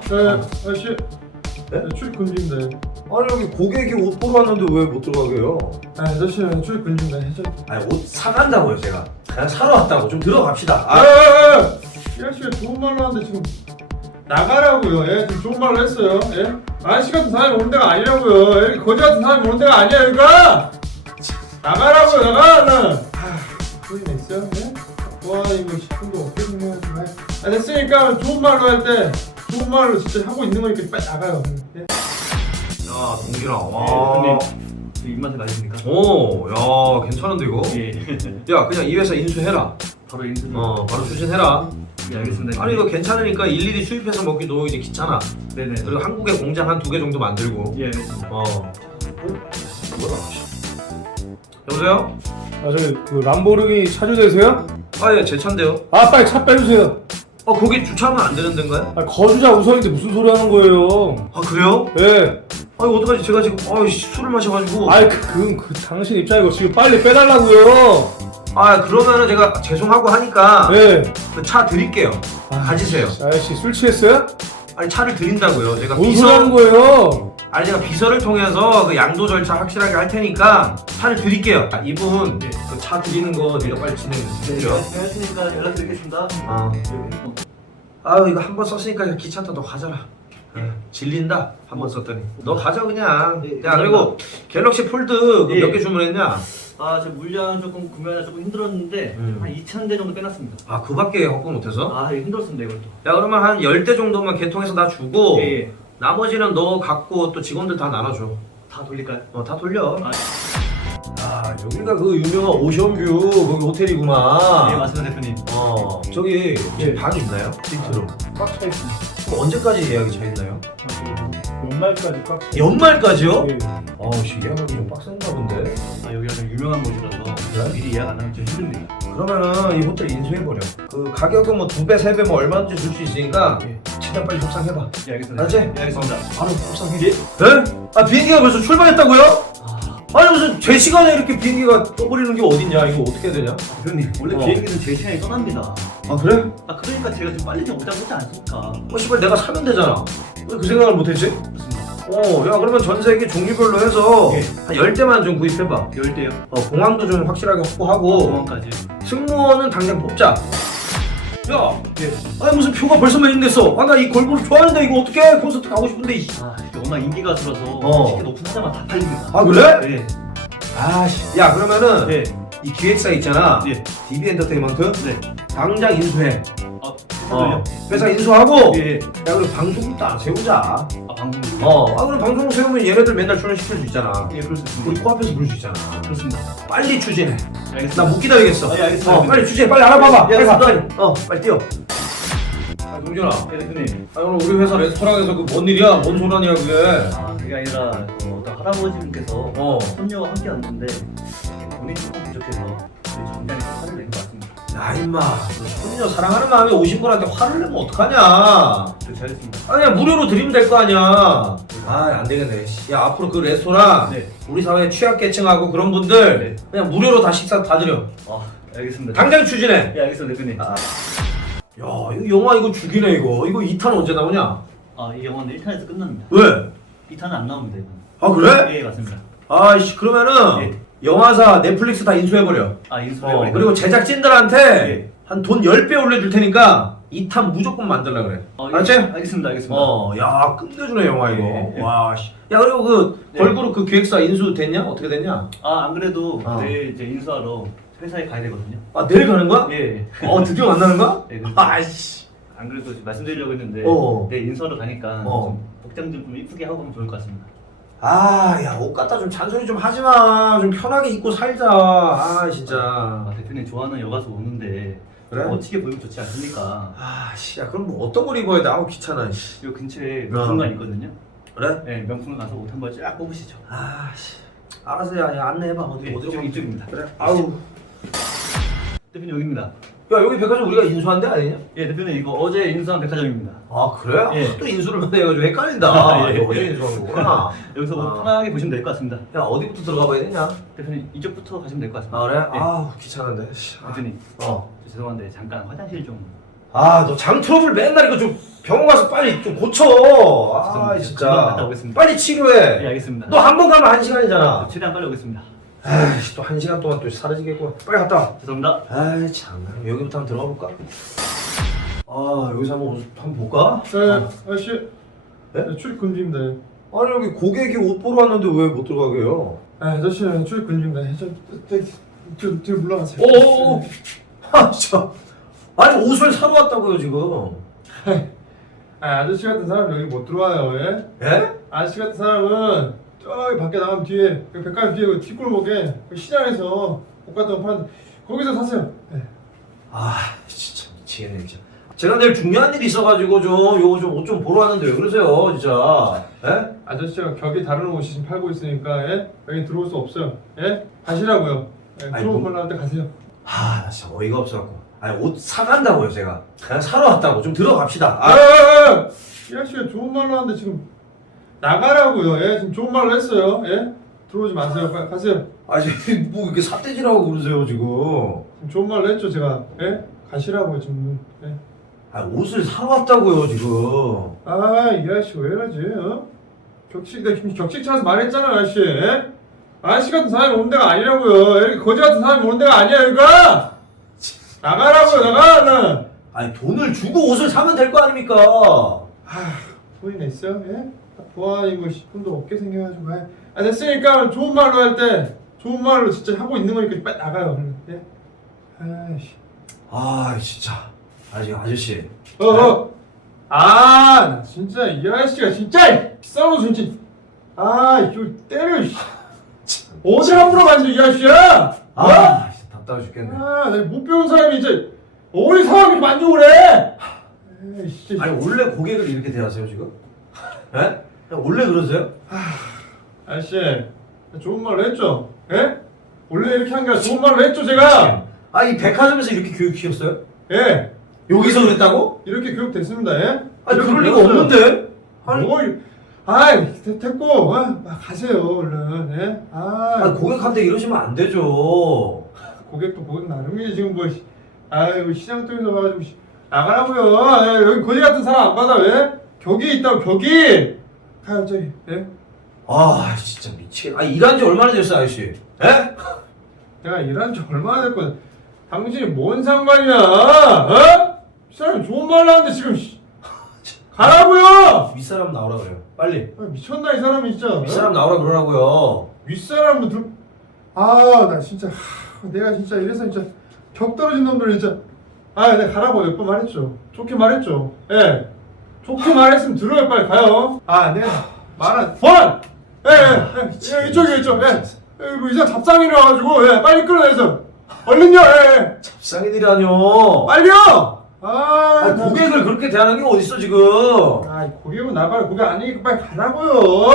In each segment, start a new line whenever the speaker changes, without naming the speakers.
아저씨.
네?
출입 금지인데.
아니 여기 고객이 옷 보러 왔는데 왜 못 들어가게요?
아저씨 출입 금지인데.
아니 옷 사간다고요 제가. 그냥 사러 왔다고. 좀 들어갑시다.
이 아저씨가 좋은 말로 하는데 지금 나가라고요. 예, 지금 좋은 말로 했어요. 예? 아저씨 같은 사람이 오는 데가 아니라고요. 여기 거지 같은 사람이 오는 데가 아니야 여기가. 나가라고요 나가. 소리 냈어요? 예? 와 이거 10분도 어떻게 생각하지? 됐으니까 좋은 말로 할 때 좋은 말로 진짜 하고 있는 거니까 빨리 나가요. 예?
야 동진아.
와. 입맛에 맞으십니까?
오, 야 괜찮은데 이거?
예.
야 그냥 이 회사 인수해라.
바로 인수.
바로 추진해라.
예, 알겠습니다.
아니 이거 괜찮으니까 일일이 수입해서 먹기도 이제 귀찮아.
네네.
그리고 한국에 공장 한 2개 정도 만들고.
예, 알겠습니다.
뭐야? 여보세요?
저기 그 람보르기니 차주되세요?
아 예 제 차인데요.
아 빨리 차 빼주세요.
거기 주차하면 안 되는 데인가요?
거주자 우선인데 무슨 소리 하는 거예요?
아 그래요?
예.
아니 어떡하지 제가 지금 술을 마셔가지고.
그 당신 입장이고 지금 빨리 빼달라고요.
그러면은 제가 죄송하고 하니까
예.
그 차 드릴게요. 가지세요.
아저씨 술 취했어요?
아니 차를 드린다고요. 제가
뭔 소리 하는 거예요?
아니 제가 비서를 통해서 그 양도 절차 확실하게 할 테니까 차를 드릴게요. 이분
네.
그 차 드리는 거 네가 빨리 진행해주세요.
안녕하십니까. 연락드리겠습니다.
이거 한 번 썼으니까 그냥 귀찮다. 너 가져라. 질린다. 한 번 썼더니 너 가져 그냥.
네,
야 그리고 갤럭시 폴드
예.
몇 개 주문했냐?
제 물량 조금 구매하다 조금 힘들었는데 한 2,000대 정도 빼놨습니다.
그밖에 확보 못해서?
이거 힘들었습니다 이걸 또.
야 그러면 한 10대 정도만 개통해서 나 주고
예.
나머지는 너 갖고 또 직원들 다 나눠줘.
다 돌릴까요?
다 돌려.
여기가 그 유명한 오션뷰 거기 호텔이구만.
예, 맞습니다 대표님.
저기
예.
방 있나요? 빈트룸.
꽉 차 있습니다.
그럼 언제까지 예약이 차 있나요?
연말까지 꽉 차.
연말까지요?
예.
예약하기 좀 빡센가 본데.
여기가 좀 유명한 곳이라서
그래?
미리 예약 안 하면 좀 힘듭니다.
그러면은 이 호텔 인수해버려. 그 가격은 뭐 2배, 3배 뭐 얼마든지 줄 수 있으니까 최대한 빨리 협상해봐.
예, 알겠습니다.
알았지?
예, 알겠습니다.
바로 협상해. 예? 비행기가 벌써 출발했다고요? 아니 무슨 제 시간에 이렇게 비행기가 떠버리는 게 어딨냐. 이거 어떻게 해야 되냐?
대표님 원래 비행기는 제 시간에 떠납니다.
그래?
그러니까 제가 좀 빨리 좀 오자고 하지 않습니까?
씨발 내가 사면 되잖아. 왜 그 생각을 못했지?
그렇습니다.
야 그러면 전 세계 종류별로 해서
예.
한 10대만 좀 구입해봐.
10대요.
공항도 좀 확실하게 확보하고
공항까지.
승무원은 당장 뽑자. 야, 아니 무슨 표가 벌써 매진됐어. 나 이 걸그룹 좋아하는데 이거 어떻게 콘서트 가고 싶은데.
이게 워낙 인기가 들어서 티켓 오픈하자마자 다 팔립니다.
그래?
네.
야 그러면은
네.
이 기획사 있잖아.
네.
DB 엔터테인먼트.
네.
당장 인수해.
회사를요?
회사 인수하고.
예.
야 그리고 방송국도 안 세우자.
방송.
그럼 방송국 세우면 얘네들 맨날 출연시킬 수 있잖아.
예, 그럴 수 있습니다.
우리 코앞에서 부를 수 있잖아.
그렇습니다.
빨리 추진해.
알겠습니다.
나 못 기다리겠어.
예, 알겠습니다.
빨리 추진해. 빨리 알아봐봐.
예,
빨리 가.
알겠습니다.
빨리. 빨리 뛰어. 동준아.
예, 대표님.
오늘 우리 회사 레스토랑에서 그 뭔 일이야? 뭔 소란이야 그게?
그게 아니라 어떤 할아버지분께서
어.
손녀와 함께 왔는데 돈이 조금 부족해서 정장에 화를 낸 것 같습니다.
야 임마, 너 손녀 사랑하는 마음에 오신 분한테 화를 내면 어떡하냐?
잘했습니다.
그냥 무료로 드리면 될 거 아니야. 안 되겠네. 야 앞으로 그 레스토랑
네.
우리 사회 취약계층하고 그런 분들
네.
그냥 무료로 다 식사 다 드려.
알겠습니다.
당장 추진해.
예, 알겠습니다, 대표님.
야 이거 영화 이거 죽이네 이거. 이거 2탄 언제 나오냐?
이 영화는 1탄에서 끝납니다.
왜?
2탄은 안 나옵니다, 이건.
그래?
예, 맞습니다.
그러면은
예.
영화사 넷플릭스 다 인수해버려.
인수해
그리고 제작진들한테
예.
한 돈 10배 올려줄 테니까 2탄 무조건 만들라 그래. 알았지?
알겠습니다, 알겠습니다.
야 끝내주네 영화 이거.
예.
와 씨. 야 그리고 그
네.
걸그룹 그 기획사 인수 됐냐? 어떻게 됐냐?
안 그래도
네.
내일 이제 인수하러 회사에 가야 되거든요.
내일 가는 거야?
예.
드디어 만나는 거야?
네, 그래서
아이씨.
안 그래도 말씀드리려고 했는데 내일 인수하러 가니까 좀 복장 좀 이쁘게 하고 가면 좋을 것 같습니다.
야 옷 갖다 좀 잔소리 좀 하지 마. 좀 편하게 입고 살자. 진짜.
대표님 좋아하는 여가수 오는데
그래?
멋지게 보이면 좋지 않습니까?
야 그럼 뭐 어떤 걸 입어야 돼? 귀찮아. 씨.
요 근처에 명품관 있거든요.
그래?
네, 명품관 가서 옷 한번 쫙 뽑으시죠.
알았어 야 안내해봐. 어디로 가면
이쪽입니다.
그래.
대표님 여기입니다.
야 여기 백화점 우리가 인수한 데 아니냐?
예, 대표님 이거 어제 인수한 백화점입니다.
그래?
예.
또 인수를 해가지고 헷갈린다.
예.
이거 어제 인수한 거구나.
여기서 뭐 편하게 보시면 될 것 같습니다.
야 어디부터 들어가 봐야 되냐?
대표님 이쪽부터 가시면 될 것 같습니다.
그래?
예.
귀찮은데.
대표님
어.
죄송한데 잠깐 화장실 좀.
아, 너 장 트러블 맨날 이거 좀 병원 가서 빨리 좀 고쳐. 아,
죄송합니다. 금방
진짜.
갔다 오겠습니다.
빨리 치료해.
네, 알겠습니다.
너 한 번 가면 1시간이잖아.
최대한 빨리 오겠습니다.
아이씨, 또 1시간 동안 또 사라지겠구나. 빨리 갔다 와.
죄송합니다.
아이, 참. 여기부터 한번 들어가 볼까? 아, 여기서 한번 볼까?
네, 아저씨.
네?
네, 출입 금지입니다.
아니, 여기 고객이 옷 보러 왔는데 왜 못 들어가게요?
아, 아저씨 출입 금지입니다. 뒤로 물러가세요.
오! 아, 진짜. 아니, 옷을 사러 왔다고요, 지금.
아, 아저씨 같은 사람 여기 못 들어와요. 예?
예?
아저씨 같은 사람은 저기 밖에 나가면 뒤에 그 백화점 뒤에 그 뒷골목에 그 시장에서 옷 같은 거 파는데 거기서 사세요. 네.
아, 진짜 미치겠네, 진짜. 제가 내일 중요한 일이 있어가지고 요거 좀 옷 좀 보러 왔는데 왜 그러세요, 진짜? 예?
아저씨가 격이 다른 옷이 지금 팔고 있으니까 예? 여기 들어올 수 없어요. 예? 가시라고요. 예,
아니,
좋은
뭐-
걸 나올 때 가세요.
아, 나 진짜 어이가 없어갖고. 아니, 옷 사간다고요, 제가. 그냥 사러 왔다고. 좀 들어갑시다. 아,
이 아저씨가 좋은 말로 하는데 지금 나가라고요. 예? 지금 좋은 말로 했어요. 예? 들어오지 마세요. 빨리 가세요.
아니, 뭐 이렇게 삿대질하고 그러세요, 지금.
지금 좋은 말로 했죠, 제가. 예? 가시라고요, 지금. 예?
아, 옷을 사러 왔다고요, 지금.
아, 이 아저씨 왜 이러지? 어? 내가 격식 차려서 말했잖아, 아저씨. 예? 아저씨 같은 사람이 오는 데가 아니라고요. 여기 거지 같은 사람이 오는 데가 아니야, 여기가! 나가라고요, 나가!
아니, 돈을 주고 옷을 사면 될 거 아닙니까?
돈이 냈어요? 예? 보안이고 돈도 없게 생겨가지고. 아, 됐으니까 좋은 말로 할 때 좋은 말로 진짜 하고 있는 거니까 빨리 나가요, 얼른. 예? 아이씨.
아, 진짜. 아저씨.
나 진짜 이 아저씨가 진짜 비싼 옷 진짜. 이거 때려. 씨. 어디 함부로 만져 이 아저씨야?
아, 진짜 답답해 죽겠네.
내가 못 배운 사람이 이제 어디 사람이 만족을 해? 에이씨.
아니, 원래 고객을 이렇게 대하세요, 지금? 예? 그냥 원래 그러세요?
아저씨, 좋은 말로 했죠? 예? 원래 이렇게 한 게 아니라 좋은 말로 했죠, 제가?
아, 이 백화점에서 이렇게 교육시켰어요?
예.
여기서 그랬다고?
이렇게 교육됐습니다, 예?
아니,
이렇게
그럴 리가
배웠어요.
없는데? 아니,
됐고, 가세요, 얼른, 예?
아니, 고객한테 이러시면 안 되죠.
고객도 고객 나름이지, 지금 뭐, 아이고, 시장 통해서 와가지고, 나가라고요. 예, 여기 거지 같은 사람 안 받아, 왜? 격이 있다고, 격이! 가요, 저기, 예?
아, 진짜 미치겠네. 아, 일한 지 얼마나 됐어, 아저씨? 예?
내가 일한 지 얼마나 됐거든. 당신이 뭔 상관이야, 어? 이 사람 좋은 말로 하는데 지금, 가라고요!
윗사람 나오라 그래요. 빨리.
미쳤나, 이 사람이 진짜. 어?
윗사람 나오라 그러라고요.
윗사람도 나 진짜, 내가 진짜 이래서 진짜 격 떨어진 놈들 진짜. 내가 가라고 몇 번 말했죠. 좋게 말했죠. 예. 좋게 말했으면 들어요, 빨리 가요. 내가 말한, 번! 예, 이쪽. 뭐 이상 잡상이라 가지고, 예, 빨리 끌어내서. 얼른요, 예.
잡상인이라뇨.
빨리요!
아니, 고객을 그렇게 대하는 게 어딨어, 지금.
고객은 나가라. 고객 아니니까 빨리 가라고요.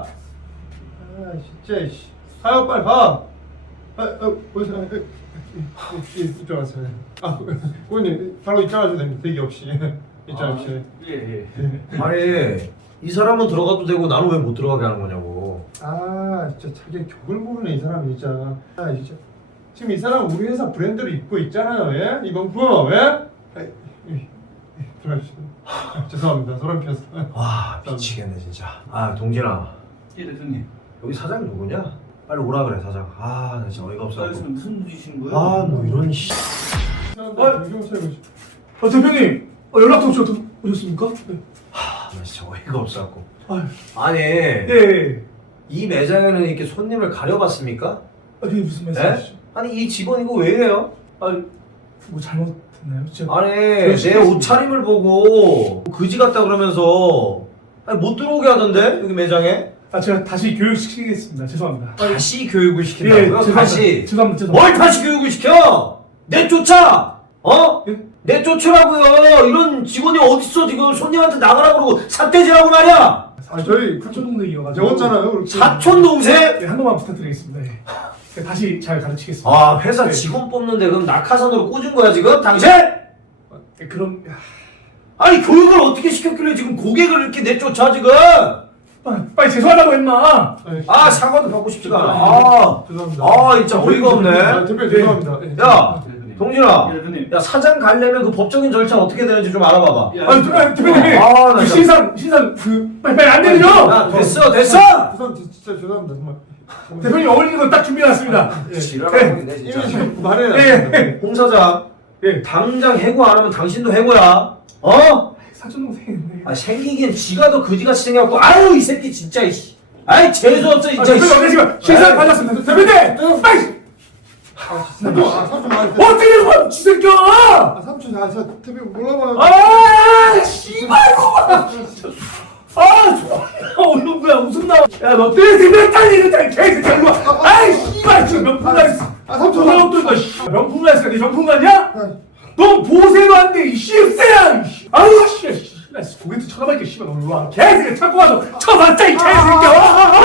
진짜, 씨. 가요, 빨리 가. 어디서, 이쪽 와세요. 고객님, 바로 입장하셔도 됩니다. 대기 없이. 입장 없이.
예.
아니, 이 사람은 들어가도 되고 나는 왜 못 들어가게 하는 거냐고.
진짜 자기 격을 모르네, 이 사람이 진짜. 진짜. 지금 이 사람 우리 회사 브랜드를 입고 있잖아요, 예? 이번 부, 예? 들어가주세요. 죄송합니다. 소름 피웠어.
와, 미치겠네, 진짜. 동진아.
예, 대표님.
여기 사장 누구냐? 빨리 오라 그래, 사장. 나 진짜 어이가 없어.
무슨 일이신 거예요?
뭐 이런 씨.
경찰이고.
대표님 연락도 오셨습니까? 네.
나 진짜 어이가 없어갖고.
아유.
예. 이 매장에는 이렇게 손님을 가려봤습니까?
그게 무슨 말씀이시죠?
아니, 이 직원 이거 왜 이래요?
뭐 잘못했나요? 진짜.
아니, 내 옷차림을 보고 그지 같다 그러면서 못 들어오게 하던데, 여기 매장에?
제가 다시 교육시키겠습니다. 죄송합니다.
다시 교육을 시킨다고요? 다시?
죄송합니다.
뭘 다시 교육을 시켜? 내쫓아!
예?
내쫓으라고요! 이런 직원이 어딨어, 지금. 손님한테 나가라 그러고 삿대질하고 말이야!
저희
사촌 동생이어가지고.
배웠잖아요. 그렇게.
사촌 동생?
네, 한 번만 부탁드리겠습니다. 예. 제가 다시 잘 가르치겠습니다.
회사
네.
직원 뽑는데 그럼 낙하산으로 꽂은 거야, 지금? 당신?
네, 그럼
아니, 교육을 어떻게 시켰길래 지금 고객을 이렇게 내쫓아, 지금?
빨리 죄송하다고 했나?
사과도 받고 싶지가 않아.
죄송합니다.
진짜 어이가 없네.
대표님 죄송합니다.
야!
대표님.
동진아,
예, 대표님.
야 사장 가려면 그 법적인 절차 어떻게 되는지 좀 알아봐봐.
대표님,
아, 나
그 신상 빨리 안 되죠?
야, 됐어.
진짜 죄송합니다 정말.
대표님 어울리는 거 딱 준비해놨습니다.
지랄하고
네.
있네
이미
진짜.
지금 말해요.
예.
홍 사장,
예.
당장 해고 안 하면 당신도 해고야. 어?
사촌 동생인데.
아 생기긴 지가 더 그지같이 생겨갖고 아유 이 새끼 진짜 이씨. 아이 재수 없어 진짜.
대표님 어디지만 신상 받았습니다. 대표님, 빨리.
삼촌 말.
어떻게 된 거야, 지새끼야!
삼촌 저 TV 몰라봐요.
아, 씨발 이거. 아, 존나 어려운 거야. 웃음 나와. 야, 너 때문에 생겼다니 이랬잖아. 개새끼야 이리 와. 아이, 씨발 지금 명품 나있어.
삼촌.
명품 나있어. 네 명품 같냐? 너 보세도 안 돼, 이 씨새야! 아유, 씨, 나 고개도 쳐다볼게, 씨발, 너 일로 와. 개새끼, 찾고 와서 쳐봤자, 이 개새끼야!